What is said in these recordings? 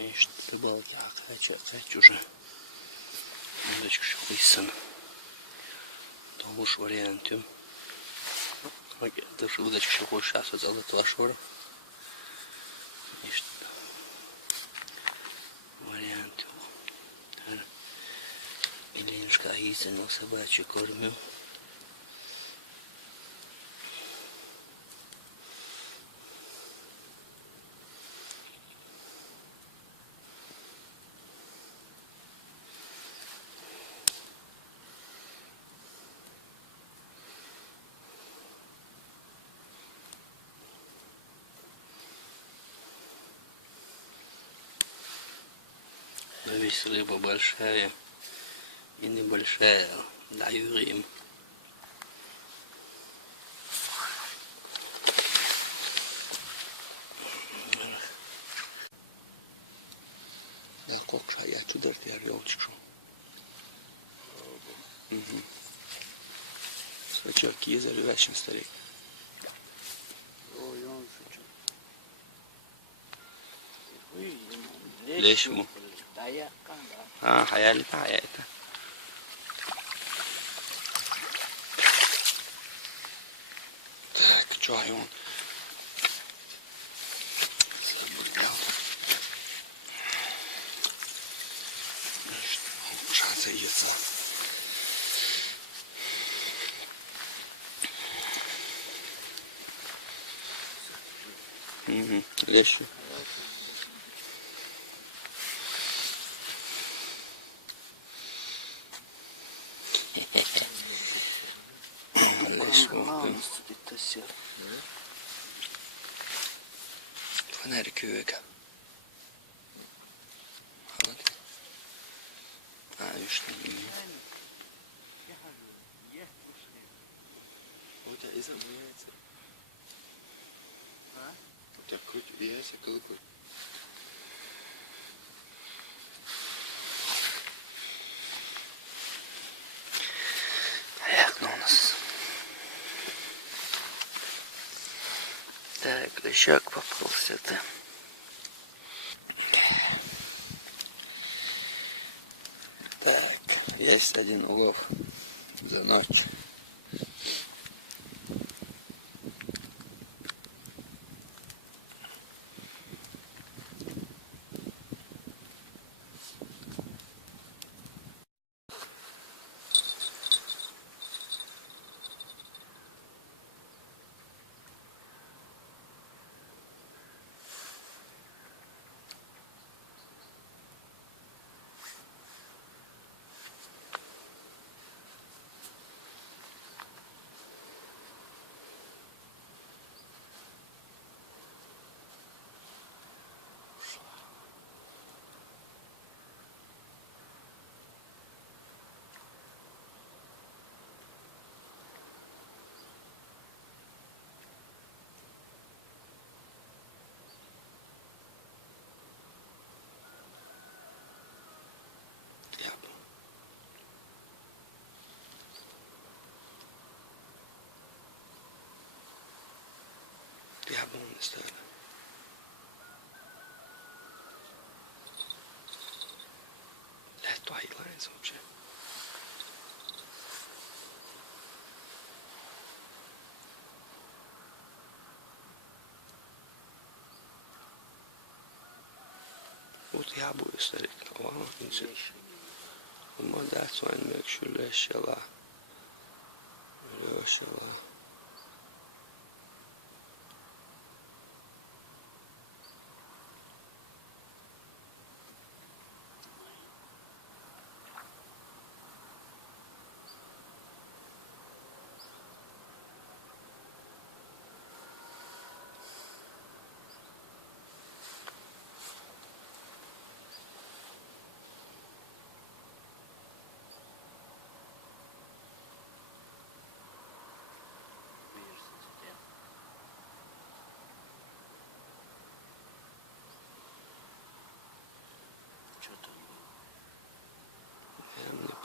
Значит, рыбалки опять уже удочку шписан. То уж вариантом. Окей, даже удочку шписан сейчас вот за лашор. Значит, вариант. Ильинушка истинно собачью кормю. Здесь рыба большая и небольшая, даю им. Я koksa ja tudert jár jócskó. Szóval csak kézelő versenyszterék. ليش مو؟ حيالي حياتها. Так, что он? Шанс идется. Лещу. Фонарик века. Видишь, вот я и замуяется. Вот так круть, яйца колокот. Як у нас? Так, лещак попался-то. Так, есть один улов за ночь. Я был на стороне. Left white lines вообще. Вот я буду старик. О, ничего. Молодец, он мягче лещала.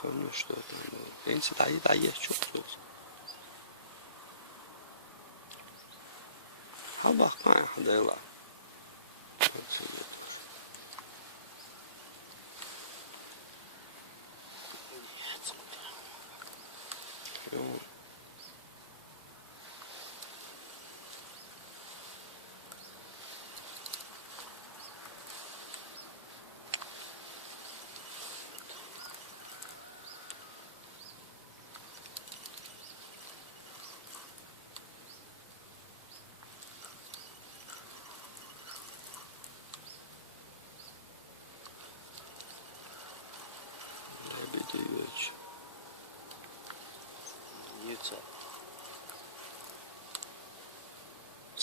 Помню, что там было. В принципе, да, есть что тут. Al bakmaya hadi la.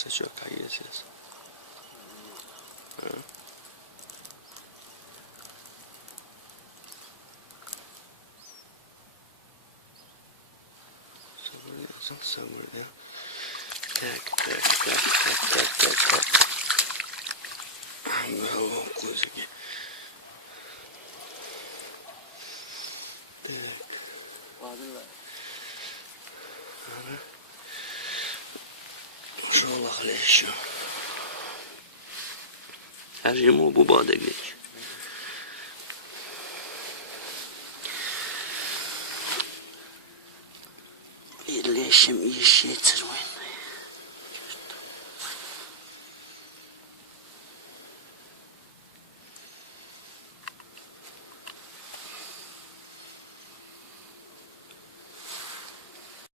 Sacou a cabeça essa? Sabır ne? Tak. Bravo, coisa aqui. شو خليش هرجمو بو بادقليش ليش يشيتر وين